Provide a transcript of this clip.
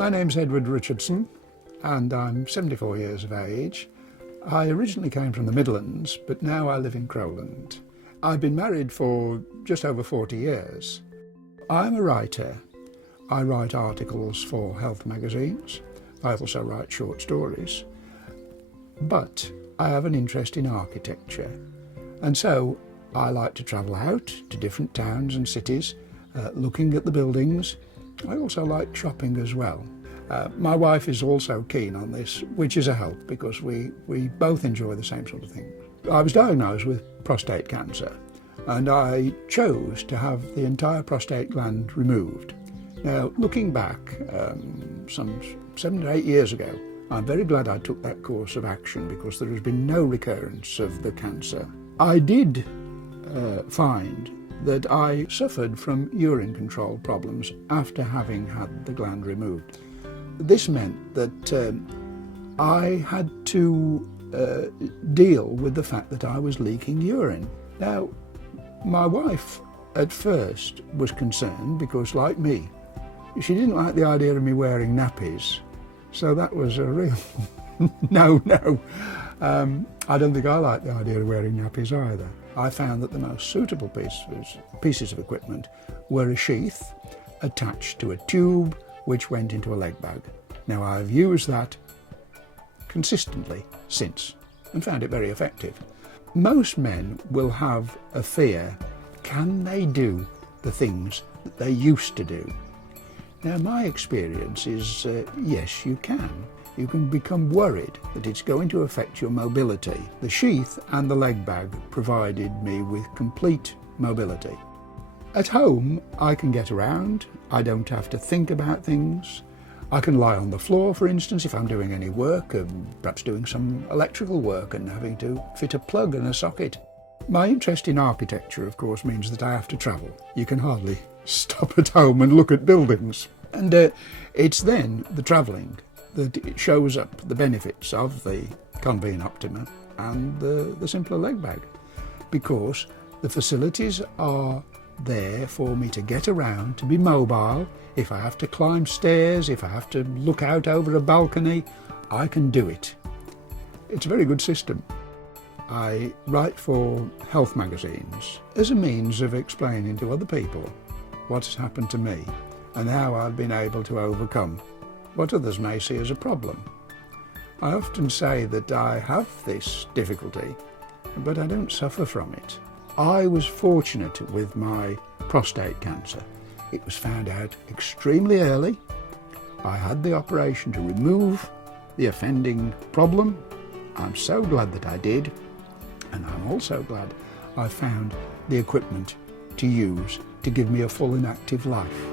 My name's Edward Richardson and I'm 74 years of age. I originally came from the Midlands, but now I live in Crowland. I've been married for just over 40 years. I'm a writer. I write articles for health magazines. I also write short stories. But I have an interest in architecture, and so I like to travel out to different towns and cities, looking at the buildings. I also like shopping as well. My wife is also keen on this, which is a help because we both enjoy the same sort of thing. I was diagnosed with prostate cancer and I chose to have the entire prostate gland removed. Now, looking back some 7 or 8 years ago, I'm very glad I took that course of action because there has been no recurrence of the cancer. I did find that I suffered from urine control problems after having had the gland removed. This meant that I had to deal with the fact that I was leaking urine. Now, my wife at first was concerned because, like me, she didn't like the idea of me wearing nappies. So that was a real no. I don't think I like the idea of wearing nappies either. I found that the most suitable pieces of equipment were a sheath attached to a tube which went into a leg bag. Now, I've used that consistently since and found it very effective. Most men will have a fear, can they do the things that they used to do? Now, my experience is, yes, you can. You can become worried that it's going to affect your mobility. The sheath and the leg bag provided me with complete mobility. At home, I can get around. I don't have to think about things. I can lie on the floor, for instance, if I'm doing any work, perhaps doing some electrical work and having to fit a plug and a socket. My interest in architecture, of course, means that I have to travel. You can hardly stop at home and look at buildings. And it's then the travelling that it shows up the benefits of the Conveen Optima and the simpler leg bag, because the facilities are there for me to get around, to be mobile. If I have to climb stairs, if I have to look out over a balcony, I can do it. It's a very good system. I write for health magazines as a means of explaining to other people what's happened to me and how I've been able to overcome what others may see as a problem. I often say that I have this difficulty, but I don't suffer from it. I was fortunate with my prostate cancer. It was found out extremely early. I had the operation to remove the offending problem. I'm so glad that I did. And I'm also glad I found the equipment to use to give me a full and active life.